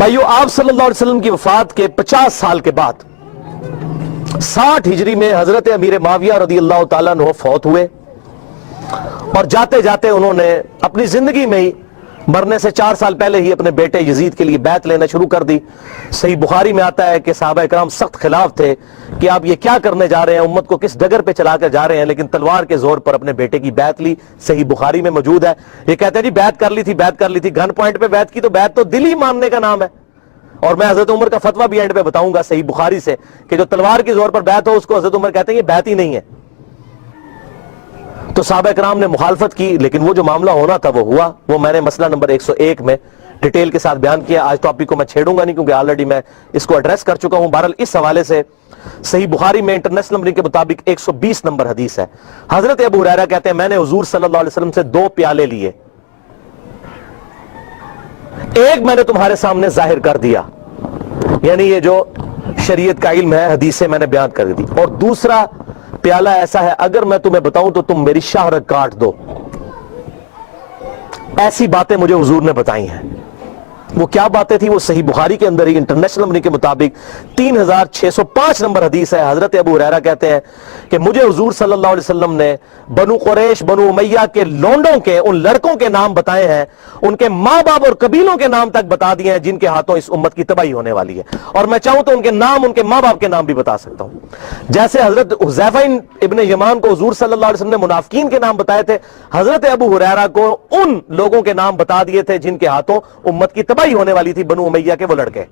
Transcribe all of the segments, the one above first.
بھائیو، آپ صلی اللہ علیہ وسلم کی وفات کے 50 سال کے بعد 60 ہجری میں حضرت امیر معاویہ رضی اللہ تعالیٰ عنہ فوت ہوئے، اور جاتے جاتے انہوں نے اپنی زندگی میں ہی مرنے سے 4 سال پہلے ہی اپنے بیٹے یزید کے لیے بیعت لینا شروع کر دی۔ صحیح بخاری میں آتا ہے کہ صحابہ کرام سخت خلاف تھے کہ آپ یہ کیا کرنے جا رہے ہیں، امت کو کس ڈگر پہ چلا کر جا رہے ہیں، لیکن تلوار کے زور پر اپنے بیٹے کی بیعت لی۔ صحیح بخاری میں موجود ہے۔ یہ کہتے ہیں جی بیعت کر لی تھی، گن پوائنٹ پہ بیعت کی، تو بیعت تو دل ہی ماننے کا نام ہے۔ اور میں حضرت عمر کا فتویٰ بھی اینڈ پہ بتاؤں گا صحیح بخاری سے کہ جو تلوار کے زور پر بیعت ہو اس کو حضرت عمر کہتے ہیں یہ بیعت ہی نہیں ہے۔ تو صحابہ کرام نے مخالفت کی، لیکن وہ جو معاملہ ہونا تھا وہ ہوا۔ وہ میں نے مسئلہ نمبر 101 میں ڈیٹیل کے ساتھ بیان کیا۔ آج ٹاپک کو میں چھیڑوں گا نہیں کیونکہ آلریڈی میں اس کو ایڈریس کر چکا ہوں۔ بہرحال اس حوالے سے صحیح بخاری میں انٹرنیشنل نمبرنگ کے مطابق 120 نمبر حدیث ہے۔ حضرت ابو ہریرہ کہتے ہیں میں نے حضور صلی اللہ علیہ وسلم سے 2 پیالے لیے، ایک میں نے تمہارے سامنے ظاہر کر دیا، یعنی یہ جو شریعت کا علم ہے، حدیثیں میں نے بیان کر دی، اور دوسرا پیالہ ایسا ہے اگر میں تمہیں بتاؤں تو تم میری شاہ رگ کاٹ دو۔ ایسی باتیں مجھے حضور نے بتائی ہیں۔ وہ کیا باتیں تھی؟ وہ صحیح بخاری کے اندر ہی انٹرنیشنل نمبر کے مطابق 3605 نمبر حدیث ہے۔ حضرت ابو ہریرہ کہتے ہیں کہ مجھے حضور صلی اللہ علیہ وسلم نے بنو قریش، بنو امیہ کے لونڈوں کے ان لڑکوں کے نام بتائے ہیں، ان کے ماں باپ اور قبیلوں کے نام تک بتا دیے ہیں جن کے ہاتھوں اس امت کی تباہی ہونے والی ہے، اور میں چاہوں تو ان کے نام، ان کے ماں باپ کے نام بھی بتا سکتا ہوں۔ جیسے حضرت حذیفہ ابن یمان کو حضور صلی اللہ علیہ وسلم نے منافقین کے نام بتائے تھے، حضرت ابو ہریرہ کو ان لوگوں کے نام بتا دیے تھے جن کے ہاتھوں امت کی تباہی ہونے والی تھی، بنو امیہ کے وہ لڑکے۔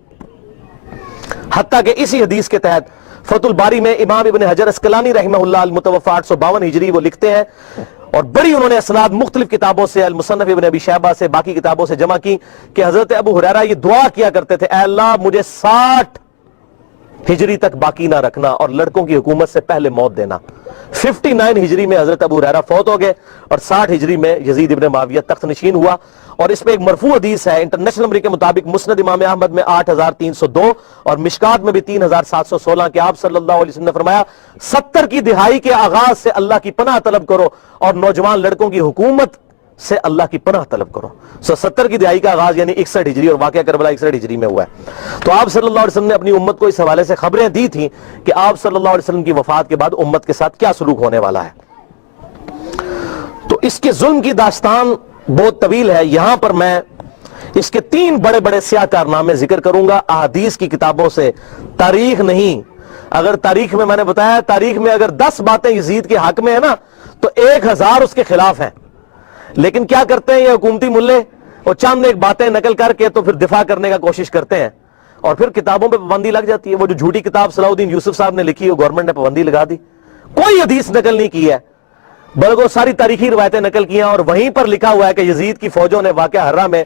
حتیٰ کہ اسی حدیث کے تحت فتح الباری میں امام ابن حجر اسقلانی رحمہ اللہ المتوفی 852 ہجری وہ لکھتے ہیں، اور بڑی انہوں نے اسناد مختلف کتابوں سے، المصنف ابن ابی شیبہ سے، باقی کتابوں سے جمع کی کہ حضرت ابو ہریرہ یہ دعا کیا کرتے تھے، اے اللہ مجھے 60 ہجری تک باقی نہ رکھنا اور لڑکوں کی حکومت سے پہلے موت دینا۔ 59 ہجری میں حضرت ابو ہریرہ فوت ہو گئے، اور 60 ہجری میں یزید ابن معاویہ تخت نشین ہوا۔ اور اس میں ایک مرفوع حدیث ہے انٹرنیشنل نمبر کے مطابق مسند امام احمد میں 8302 اور مشکات میں بھی 3716 کہ آپ صلی اللہ علیہ وسلم نے فرمایا 70 کی دہائی کے آغاز سے اللہ کی پناہ طلب کرو اور نوجوان لڑکوں کی حکومت سے اللہ کی پناہ طلب کرو۔ 70 کی دہائی کا آغاز یعنی 61 ہجری، اور واقعہ کربلا 61 ہجری میں ہوا ہے۔ تو آپ صلی اللہ علیہ وسلم نے اپنی امت کو اس حوالے سے خبریں دی تھیں کہ آپ صلی اللہ علیہ وسلم کی وفات کے بعد امت کے ساتھ کیا سلوک ہونے والا ہے۔ تو اس کے ظلم کی داستان بہت طویل ہے، یہاں پر میں اس کے 3 بڑے بڑے سیاہ کارنامے ذکر کروں گا احادیث کی کتابوں سے، تاریخ نہیں۔ اگر تاریخ میں نے بتایا تاریخ میں اگر 10 باتیں یزید کے حق میں ہے نا تو 1000 اس کے خلاف ہیں، لیکن کیا کرتے ہیں یہ حکومتی ملے، اور چند ایک باتیں نقل کر کے تو پھر دفاع کرنے کا کوشش کرتے ہیں، اور پھر کتابوں پہ پابندی لگ جاتی ہے۔ وہ جو جھوٹی کتاب صلاح الدین یوسف صاحب نے لکھی ہے گورنمنٹ نے پابندی لگا دی، کوئی حدیث نقل نہیں کی ہے، بلکہ ساری تاریخی روایتیں نقل کی ہیں، اور وہیں پر لکھا ہوا ہے کہ یزید کی فوجوں نے واقعہ حرہ میں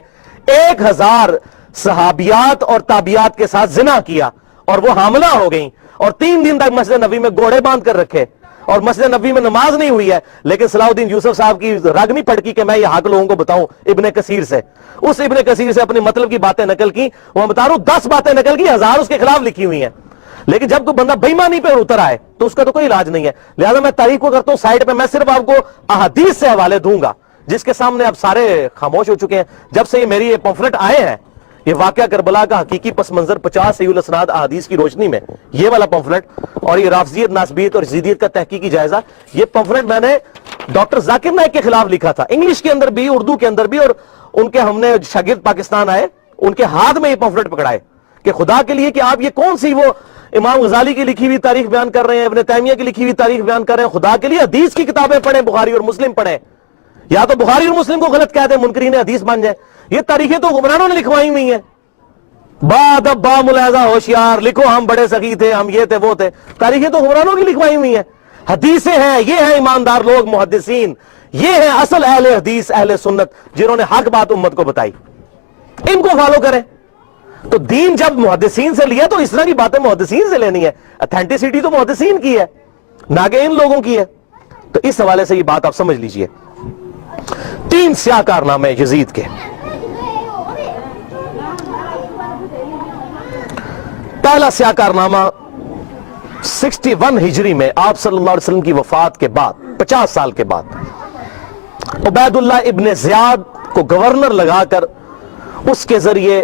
1000 صحابیات اور تابعیات کے ساتھ زنا کیا، اور وہ حاملہ ہو گئیں، اور 3 دن تک مسجد نبوی میں گھوڑے باندھ کر رکھے، اور مسجد نبوی میں نماز نہیں ہوئی ہے، لیکن صلاح الدین یوسف صاحب کی رگ نہیں پھٹکی کہ میں یہ حق لوگوں کو بتاؤں ابن کثیر سے۔ اس ابن کثیر سے اپنے مطلب کی باتیں نقل کی، وہ بتا رہا ہوں 10 باتیں نقل کی، 1000 اس کے خلاف لکھی ہوئی ہیں، لیکن جب کوئی بندہ بےایمانی پہ اتر آئے تو اس کا تو کوئی علاج نہیں ہے۔ لہذا میں تاریخ کو کرتا ہوں سائڈ پہ، میں صرف آپ کو احادیث سے حوالے دوں گا جس کے سامنے اب سارے خاموش ہو چکے ہیں۔ جب سے یہ میری یہ پمفلٹ آئے ہیں، یہ واقعہ کربلا کا حقیقی پس منظر 50 صحیح الاسناد احادیث کی روشنی میں، یہ والا پمفلٹ، اور یہ رافضیت، ناسبیت اور یزیدیت کا تحقیقی جائزہ، یہ پمفلٹ میں نے ڈاکٹر ذاکر نائک کے خلاف لکھا تھا، انگلش کے اندر بھی، اردو کے اندر بھی، اور ان کے ہم نے شاگرد پاکستان آئے ان کے ہاتھ میں یہ پمفلٹ پکڑائے کہ خدا کے لیے کہ آپ یہ کون سی وہ امام غزالی کی لکھی ہوئی تاریخ بیان کر رہے ہیں، ابن تیمیہ کی لکھی ہوئی تاریخ بیان کر رہے ہیں، خدا کے لیے حدیث کی کتابیں پڑھیں، بخاری اور مسلم پڑھیں، یا تو بخاری اور مسلم کو غلط کہہ دیں، منکرین حدیث بن جائے۔ یہ تاریخیں تو حکمرانوں نے لکھوائی ہوئی ہیں، با ادب با ملاحظہ ہوشیار لکھو ہم بڑے سخی تھے، ہم یہ تھے وہ تھے، تاریخیں تو حکمرانوں کی لکھوائی ہوئی ہیں۔ حدیثیں ہیں، یہ ہیں ایماندار لوگ محدثین، یہ ہیں اصل اہل حدیث اہل سنت جنہوں نے حق بات امت کو بتائی، ان کو فالو کریں۔ تو دین جب محدثین سے لیا تو اس طرح کی باتیں محدثین سے لینی ہے، اتھینٹسٹی تو محدثین کی ہے نہ کہ ان لوگوں کی ہے۔ تو اس حوالے سے یہ بات آپ سمجھ لیجئے۔ 3 سیاہ کارنامے یزید کے۔ پہلا سیاہ کارنامہ 61 ہجری میں آپ صلی اللہ علیہ وسلم کی وفات کے بعد 50 سال کے بعد عبید اللہ ابن زیاد کو گورنر لگا کر اس کے ذریعے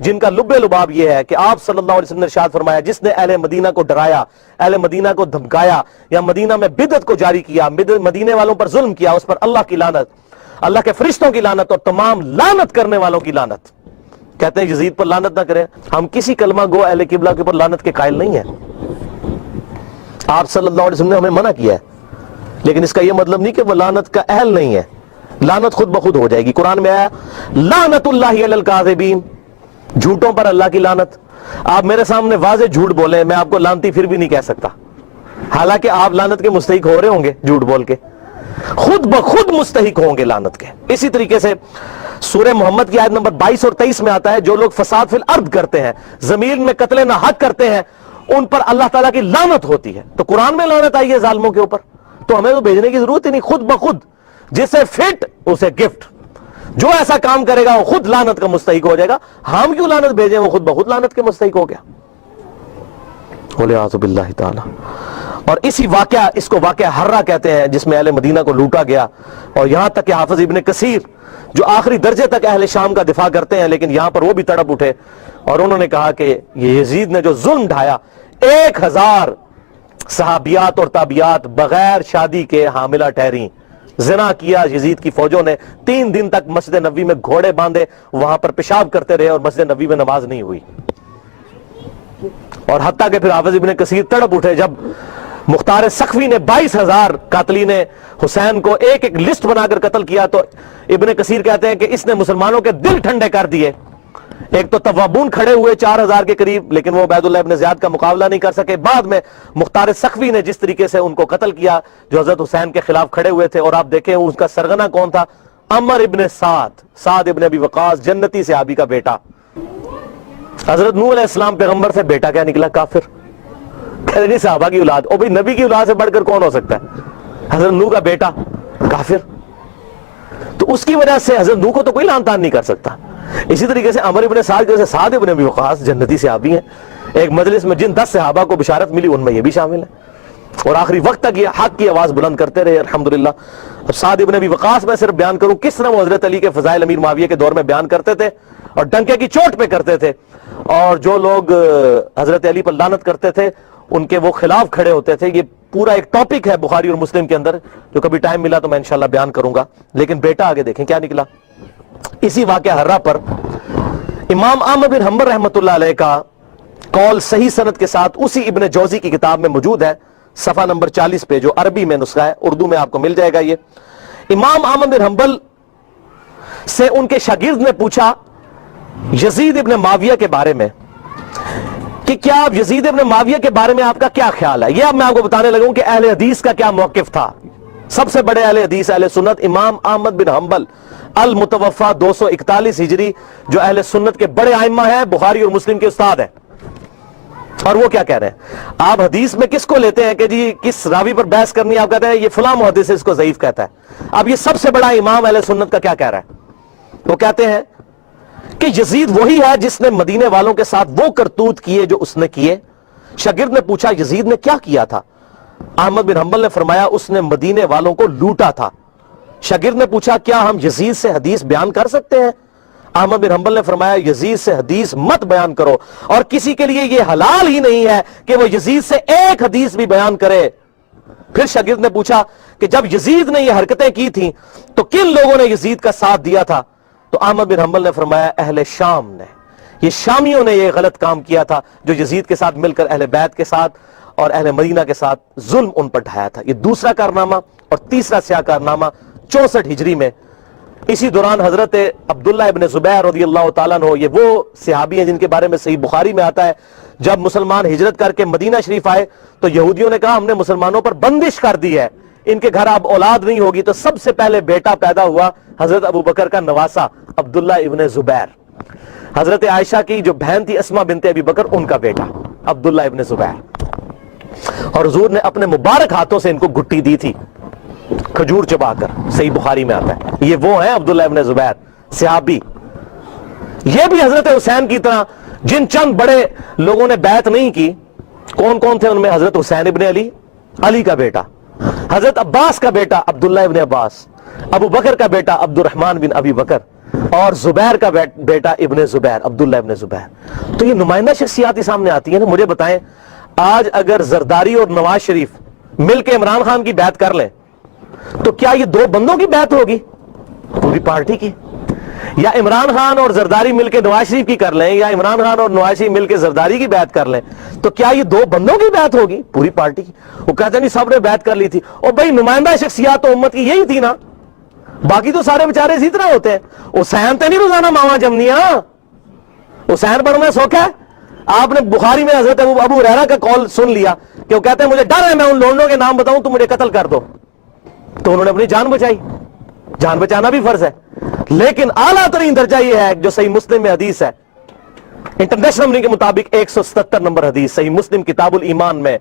جن کا لب لباب یہ ہے کہ آپ صلی اللہ علیہ وسلم نے ارشاد فرمایا جس نے اہل مدینہ کو ڈرایا، اہل مدینہ کو دھمکایا یا مدینہ میں بدعت کو جاری کیا، مدینے والوں پر ظلم کیا، اس پر اللہ کی لعنت، اللہ کے فرشتوں کی لعنت اور تمام لعنت کرنے والوں کی لعنت۔ کہتے ہیں یزید پر لعنت نہ کریں، ہم کسی کلمہ گو اہل قبلہ کے اوپر لعنت کے قائل نہیں ہیں، آپ صلی اللہ علیہ وسلم نے ہمیں منع کیا ہے، لیکن اس کا یہ مطلب نہیں کہ وہ لعنت کا اہل نہیں ہے، لعنت خود بخود ہو جائے گی۔ قرآن میں آیا لعنت اللہ علی الکاذبین، جھوٹوں پر اللہ کی لعنت۔ آپ میرے سامنے واضح جھوٹ بولیں، میں آپ کو لعنتی پھر بھی نہیں کہہ سکتا، حالانکہ آپ لعنت کے مستحق ہو رہے ہوں گے، جھوٹ بول کے خود بخود مستحق ہوں گے لعنت کے۔ اسی طریقے سے سورہ محمد کی آیت نمبر 22 اور 23 میں آتا ہے جو لوگ فساد فی الارض کرتے ہیں، زمین میں قتل نہ حق کرتے ہیں، ان پر اللہ تعالیٰ کی لعنت ہوتی ہے۔ تو قرآن میں لعنت آئی ہے ظالموں کے اوپر، تو ہمیں تو بھیجنے کی ضرورت ہی نہیں، خود بخود جسے فٹ اسے گفٹ، جو ایسا کام کرے گا وہ خود لعنت کا مستحق ہو جائے گا، ہم کیوں لعنت بھیجیں، وہ خود بخود لعنت کے مستحق ہو گیا، وَلِعَاذُ بِاللَّهِ تعالی۔ اور اسی واقعہ، اس کو واقعہ حرہ کہتے ہیں، جس میں اہل مدینہ کو لوٹا گیا، اور یہاں تک کہ حافظ ابن کثیر جو آخری درجے تک اہل شام کا دفاع کرتے ہیں، لیکن یہاں پر وہ بھی تڑپ اٹھے اور انہوں نے کہا کہ یہ یزید نے جو ظلم ڈھایا، 1000 صحابیات اور تابعات بغیر شادی کے حاملہ ٹھہریں، زنا کیا یزید کی فوجوں نے، 3 دن تک مسجد نبوی میں گھوڑے باندھے وہاں پر پیشاب کرتے رہے اور مسجد نبوی میں نماز نہیں ہوئی، اور حتیٰ کہ پھر حافظ ابن کثیر تڑپ اٹھے جب مختار سقفی نے 22,000 قاتلین حسین کو ایک ایک لسٹ بنا کر قتل کیا، تو ابن کثیر کہتے ہیں کہ اس نے مسلمانوں کے دل ٹھنڈے کر دیے۔ ایک تو توابون کھڑے ہوئے 4000 کے قریب، لیکن وہ عبید اللہ ابن زیاد کا مقابلہ نہیں کر سکے۔ بعد میں مختار سقفی نے جس طریقے سے ان کو قتل کیا جو حضرت حسین کے خلاف کھڑے ہوئے تھے، اور آپ دیکھیں اس کا سرغنہ کون تھا، عمر ابن سعد ابن ابی وقاص، جنتی صحابی کا بیٹا۔ حضرت نوح علیہ السلام پیغمبر سے بیٹا کیا نکلا؟ کافر۔ کہتے نہیں صحابہ کی اولاد، اور بھئی نبی کی اولاد سے بڑھ کر کون ہو سکتا ہے؟ حضرت نوح کا بیٹا کافر، تو اس کی وجہ سے حضرت نوح کو تو کوئی لعن طعن نہیں کر سکتا۔ اسی طریقے سے عمر ابن سعد جیسے سعد ابن ابی وقاص جنتی صحابی ہیں، ایک مجلس میں جن 10 صحابہ کو بشارت ملی ان میں یہ بھی شامل ہے، اور آخری وقت تک یہ حق کی آواز بلند کرتے رہے الحمدللہ۔ اب سعد ابن ابی وقاص میں صرف بیان کروں کس طرح وہ حضرت علی کے فضائل امیر معاویہ کے دور میں بیان کرتے تھے اور ڈنکے کی چوٹ پہ کرتے تھے، اور جو لوگ حضرت علی پر لعنت کرتے تھے ان کے وہ خلاف کھڑے ہوتے تھے۔ یہ پورا ایک ٹاپک ہے بخاری اور مسلم کے اندر، جو کبھی ٹائم ملا تو میں انشاءاللہ بیان کروں گا، لیکن بیٹا آگے دیکھیں کیا نکلا۔ اسی واقعہ حرہ پر امام احمد بن حنبل رحمۃ اللہ علیہ کا قول صحیح سند کے ساتھ اسی ابن جوزی کی کتاب میں موجود ہے، صفحہ نمبر 40 پہ، جو عربی میں نسخہ ہے، اردو میں آپ کو مل جائے گا۔ یہ امام احمد بن حنبل سے ان کے شاگرد نے پوچھا یزید ابن معاویہ کے بارے میں کہ کیا آپ یزید ابن معاویہ کے بارے میں آپ کا کیا خیال ہے؟ یہ اب میں آپ کو بتانے لگا ہوں کہ اہل حدیث کا کیا موقف تھا۔ سب سے بڑے اہل حدیث اہل سنت امام احمد بن حنبل المتوفا 241 ہجری، جو اہل سنت کے بڑے ائمہ ہیں، بخاری اور مسلم کے استاد ہیں، اور وہ کیا کہہ رہے ہیں؟ آپ حدیث میں کس کو لیتے ہیں کہ جی کس راوی پر بحث کرنی ہے، آپ کہتے ہیں یہ فلاں محدث اس کو ضعیف کہتا ہے۔ اب یہ سب سے بڑا امام اہل سنت کا کیا کہہ رہا ہے؟ وہ کہتے ہیں کہ یزید وہی ہے جس نے مدینے والوں کے ساتھ وہ کرتوت کیے جو اس نے کیے۔ شاگرد نے پوچھا یزید نے کیا کیا تھا؟ احمد بن حنبل نے فرمایا اس نے مدینے والوں کو لوٹا تھا۔ شاگرد نے پوچھا کیا ہم یزید سے حدیث بیان کر سکتے ہیں؟ احمد بن حنبل نے فرمایا یزید سے حدیث مت بیان کرو، اور کسی کے لیے یہ حلال ہی نہیں ہے کہ وہ یزید سے ایک حدیث بھی بیان کرے۔ پھر شاگرد نے پوچھا کہ جب یزید نے یہ حرکتیں کی تھیں تو کن لوگوں نے یزید کا ساتھ دیا تھا؟ تو احمد بن حنبل نے فرمایا اہل شام نے، یہ شامیوں نے یہ غلط کام کیا تھا جو یزید کے ساتھ مل کر اہل بیت کے ساتھ اور اہل مدینہ کے ساتھ ظلم ان پر ڈھایا تھا۔ یہ دوسرا کارنامہ۔ اور تیسرا سیاہ کارنامہ 64 ہجری میں، اسی دوران حضرت عبداللہ ابن زبیر رضی اللہ تعالیٰ عنہ، یہ وہ صحابی ہیں جن کے بارے میں صحیح بخاری میں آتا ہے، جب مسلمان ہجرت کر کے مدینہ شریف آئے تو یہودیوں نے کہا ہم نے مسلمانوں پر بندش کر دی ہے، ان کے گھر اب اولاد نہیں ہوگی، تو سب سے پہلے بیٹا پیدا ہوا حضرت ابو بکر کا نواسا عبداللہ ابن زبیر، حضرت عائشہ کی جو بہن تھی اسما بنت ابی بکر، ان کا بیٹا عبداللہ ابن زبیر، اور حضور نے اپنے مبارک ہاتھوں سے ان کو گھٹی دی تھی کھجور چبا کر، صحیح بخاری میں آتا ہے۔ یہ وہ ہیں عبداللہ ابن زبیر صحابی، یہ بھی حضرت حسین کی طرح جن چند بڑے لوگوں نے بیعت نہیں کی۔ کون کون تھے ان میں؟ حضرت حسین ابن علی، علی کا بیٹا، حضرت عباس کا بیٹا عبداللہ ابن عباس، ابو بکر کا بیٹا عبد الرحمن بن ابی بکر، اور زبیر کا بیٹا ابن زبیر، عبداللہ ابن زبیر. تو یہ نمائندہ شخصیات ہی سامنے آتی ہیں نا. مجھے بتائیں آج اگر زرداری اور نواز شریف مل کے عمران خان کی بیعت کر لیں تو کیا یہ دو بندوں کی بیعت ہوگی؟ پوری پارٹی کی. یا عمران خان اور زرداری مل کے نواز شریف کی کر لیں، یا عمران خان اور نواز شریف مل کے زرداری کی بیعت کر لیں تو کیا یہ دو بندوں کی بیعت ہوگی؟ پوری پارٹی کی. وہ کہتے ہیں نہیں سب نے بیعت کر لی تھی. اور بھائی نمائندہ شخصیات تو امت کی یہی تھی نا، باقی تو سارے بیچارے اسی طرح ہوتے ہیں. حسین تے نہیں روزانہ ماما جمنیاں، حسین بڑھنا سوکھ ہے. آپ نے بخاری میں حضرت ابو ہریرہ کا قول سن لیا کہ وہ کہتے ہیں مجھے ڈر ہے میں ان لونڈوں کے نام بتاؤں تو مجھے قتل کر دو، تو انہوں نے اپنی جان بچائی. جان بچانا بھی فرض ہے، لیکن اعلیٰ ترین درجہ یہ ہے جو صحیح مسلم میں حدیث ہے، انٹرنیشنل نمبر کے مطابق 177 نمبر حدیث صحیح مسلم کتاب الایمان میں،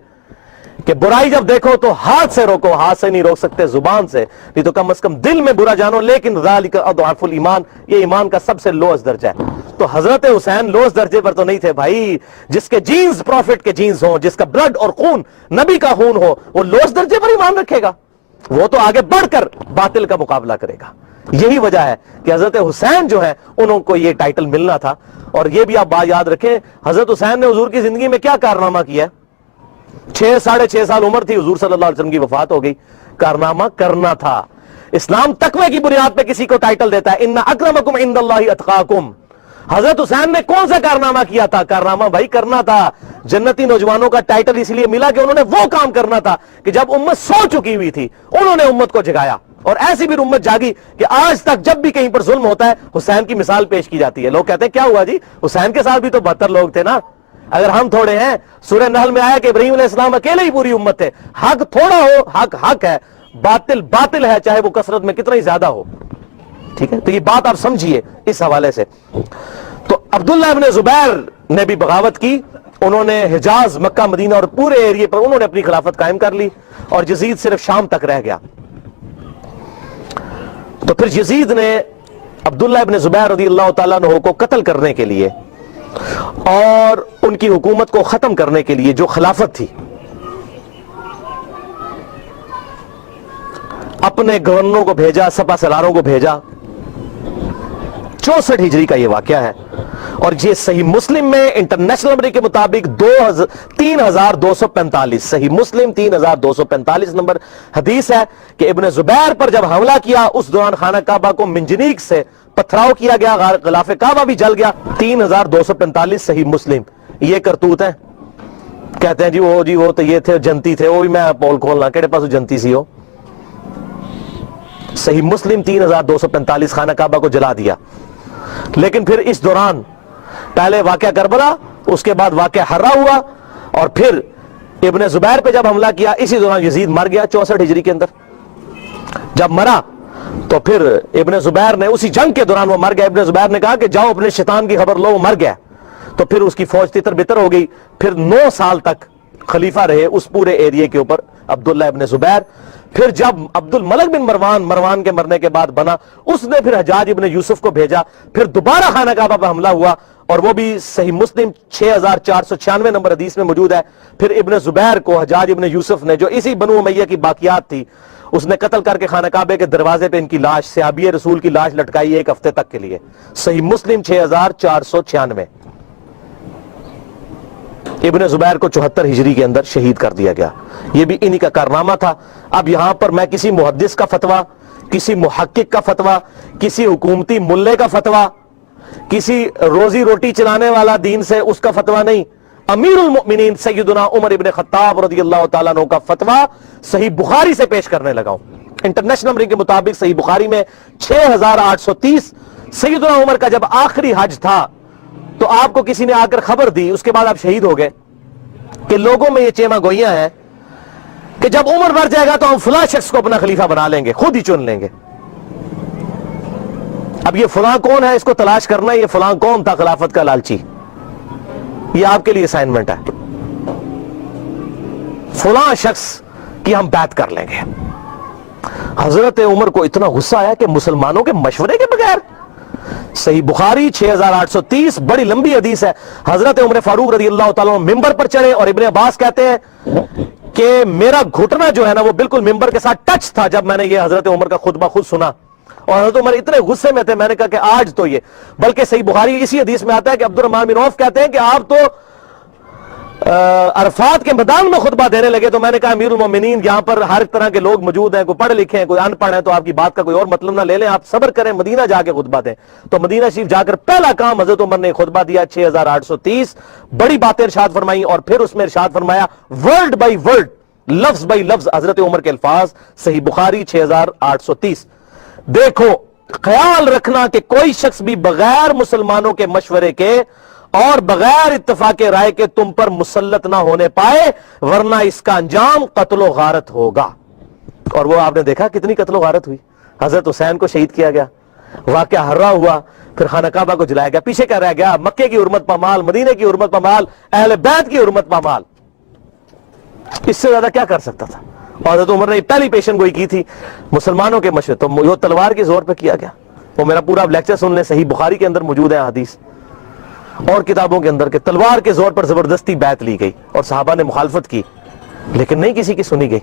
کہ برائی جب دیکھو تو ہاتھ سے روکو. ہاتھ سے نہیں روک سکتے، زبان سے، نہیں تو کم از کم دل میں برا جانو. لیکن ذالک اضعف الایمان، یہ ایمان کا سب سے لوئسٹ درجہ ہے. تو حضرت حسین لوئسٹ درجے پر تو نہیں تھے بھائی. جس کے جینز پروفٹ کے جینز ہوں، جس کا بلڈ اور خون نبی کا خون ہو، وہ لوئسٹ درجے پر ایمان رکھے گا؟ وہ تو آگے بڑھ کر باطل کا مقابلہ کرے گا. یہی وجہ ہے کہ حضرت حسین جو ہے انہوں کو یہ ٹائٹل ملنا تھا. اور یہ بھی آپ بات یاد رکھیں، حضرت حسین نے حضور کی زندگی میں کیا کارنامہ کیا ہے؟ 6 سال عمر تھی، حضور صلی اللہ علیہ وسلم کی وفات ہو گئی. کارنامہ کرنا تھا. اسلام تقوی کی بنیاد پہ کسی کو ٹائٹل دیتا ہے، ان اکرمکم عند اللہ اتقاکم. حضرت حسین نے کون سا کارنامہ کیا تھا؟ کارنامہ بھائی کرنا تھا. جنتی نوجوانوں کا ٹائٹل اس لیے ملا کہ انہوں نے وہ کام کرنا تھا کہ جب امت سو چکی ہوئی تھی انہوں نے امت کو جگایا. اور ایسی بھی امت جاگی کہ آج تک جب بھی کہیں پر ظلم ہوتا ہے حسین کی مثال پیش کی جاتی ہے. لوگ کہتے ہیں کیا ہوا جی، حسین کے ساتھ بھی تو 72 لوگ تھے نا. اگر ہم تھوڑے ہیں، سورہ نحل میں آیا کہ ابراہیم علیہ السلام اکیلے ہی پوری امت تھے. حق تھوڑا ہو، حق حق ہے، باطل باطل ہے، چاہے وہ کثرت میں کتنا ہی زیادہ ہو. ٹھیک ہے، تو یہ بات آپ سمجھیے اس حوالے سے. تو عبداللہ ابن زبیر نے بھی بغاوت کی. انہوں نے حجاز، مکہ، مدینہ اور پورے ایریے پر انہوں نے اپنی خلافت قائم کر لی اور یزید صرف شام تک رہ گیا. تو پھر یزید نے عبداللہ ابن زبیر رضی اللہ تعالیٰ عنہ کو قتل کرنے کے لیے اور ان کی حکومت کو ختم کرنے کے لیے جو خلافت تھی، اپنے گورنروں کو بھیجا، سپہ سالاروں کو بھیجا. 64 ہجری کا یہ واقعہ ہے. اور یہ صحیح مسلم میں انٹرنیشنل نمبر کے مطابق 3245 صحیح مسلم 3245 نمبر حدیث ہے کہ ابن زبیر پر جب حملہ کیا اس دوران خانہ کعبہ کو منجنیق سے پتھراؤ کیا گیا، غلاف کعبہ بھی جل گیا. 3245 صحیح مسلم. یہ کرتوت ہے. کہتے ہیں جی وہ تو یہ تھے جنتی تھے. وہ بھی میں پول کھولنا کہڑے پاس جنتی سی ہو. صحیح مسلم 3245 خانہ کعبہ کو جلا دیا. لیکن پھر اس دوران پہلے واقعہ کربلا، اس کے بعد واقعہ حرہ ہوا، اور پھر ابن زبیر پہ جب حملہ کیا اسی دوران یزید مر گیا 64 ہجری کے اندر. جب مرا تو پھر ابن زبیر نے اسی جنگ کے دوران وہ مر گیا. ابن زبیر نے کہا کہ جاؤ اپنے شیطان کی خبر لو، وہ مر گیا. تو پھر اس کی فوج تتر بتر ہو گئی. پھر 9 سال تک خلیفہ رہے اس پورے ایریے کے اوپر عبداللہ ابن زبیر. پھر جب عبد الملک بن مروان کے مرنے کے بعد بنا، اس نے پھر حجاج ابن یوسف کو بھیجا. پھر دوبارہ خانہ کعبہ پر حملہ ہوا، اور وہ بھی صحیح مسلم 6496 نمبر حدیث میں موجود ہے. پھر ابن زبیر کو حجاج ابن یوسف نے، جو اسی بنو امیہ کی باقیات تھی، اس نے قتل کر کے خانہ کعبے کے دروازے پہ ان کی لاش، صحابی رسول کی لاش لٹکائی 1 ہفتے تک کے لیے. صحیح مسلم 6496. ابن زبیر کو 74 ہجری کے اندر شہید کر دیا گیا. یہ بھی انہی کا کارنامہ تھا. اب یہاں پر میں کسی محدث کا فتویٰ، کسی محقق کا فتویٰ، کسی حکومتی ملے کا فتویٰ، کسی روزی روٹی چلانے والا دین سے اس کا فتویٰ نہیں، امیر المؤمنین سیدنا عمر ابن خطاب رضی اللہ تعالیٰ عنہ کا فتویٰ صحیح بخاری سے پیش کرنے لگا ہوں. انٹرنیشنل نمبر کے مطابق صحیح بخاری میں 6830. سیدنا عمر کا جب آخری حج تھا تو آپ کو کسی نے آ کر خبر دی، اس کے بعد آپ شہید ہو گئے، کہ لوگوں میں یہ چیما گوئیاں ہیں کہ جب عمر مر جائے گا تو ہم فلاں شخص کو اپنا خلیفہ بنا لیں گے، خود ہی چن لیں گے. اب یہ فلاں کون ہے اس کو تلاش کرنا ہے. یہ فلاں کون تھا خلافت کا لالچی؟ یہ آپ کے لیے اسائنمنٹ ہے. فلاں شخص کی ہم بیعت کر لیں گے. حضرت عمر کو اتنا غصہ آیا کہ مسلمانوں کے مشورے کے بغیر. صحیح بخاری 6830 بڑی لمبی حدیث ہے. حضرت عمر فاروق رضی اللہ تعالیٰ ممبر پر چڑھے اور ابن عباس کہتے ہیں کہ میرا گھٹنا جو ہے نا وہ بالکل ممبر کے ساتھ ٹچ تھا جب میں نے یہ حضرت عمر کا خطبہ خود سنا. اور حضرت عمر اتنے غصے میں تھے، میں نے کہا کہ آج تو یہ، بلکہ صحیح بخاری اسی حدیث میں آتا ہے کہ عبد الرحمن بن عوف کہتے ہیں کہ آپ تو عرفات کے میدان میں خطبہ دینے لگے، تو میں نے کہا امیر المومنین یہاں پر ہر طرح کے لوگ موجود ہیں، کوئی پڑھے لکھے ہیں، کوئی ان پڑھ ہیں، تو آپ کی بات کا کوئی اور مطلب نہ لے لیں، آپ صبر کریں، مدینہ جا کے خطبہ دیں۔ تو مدینہ شریف جا کر پہلا کام حضرت عمر نے خطبہ دیا 6830، بڑی باتیں ارشاد فرمائی، اور پھر اس میں ارشاد فرمایا ورڈ بائی ورڈ، لفظ بائی لفظ حضرت عمر کے الفاظ، صحیح بخاری 6830۔ دیکھو، خیال رکھنا کہ کوئی شخص بھی بغیر مسلمانوں کے مشورے کے اور بغیر اتفاق رائے کے تم پر مسلط نہ ہونے پائے، ورنہ اس کا انجام قتل و غارت ہوگا۔ اور وہ آپ نے دیکھا کتنی قتل و غارت ہوئی، حضرت حسین کو شہید کیا گیا، واقعہ ہررا ہوا، پھر خانہ کعبہ کو جلایا گیا، پیچھے کیا رہ گیا؟ مکے کی حرمت پامال، مدینے کی حرمت پامال، اہل بیت کی حرمت پامال، اس سے زیادہ کیا کر سکتا تھا؟ اور حضرت عمر نے پہلی پیشن گوئی کی تھی مسلمانوں کے مشورے، تو وہ تلوار کے زور پہ کیا گیا۔ وہ میرا پورا لیکچر سن لیں، صحیح بخاری کے اندر موجود ہے حدیث اور کتابوں کے اندر، کہ تلوار کے زور پر زبردستی بیعت لی گئی اور صحابہ نے مخالفت کی، لیکن نہیں کسی کی سنی گئی۔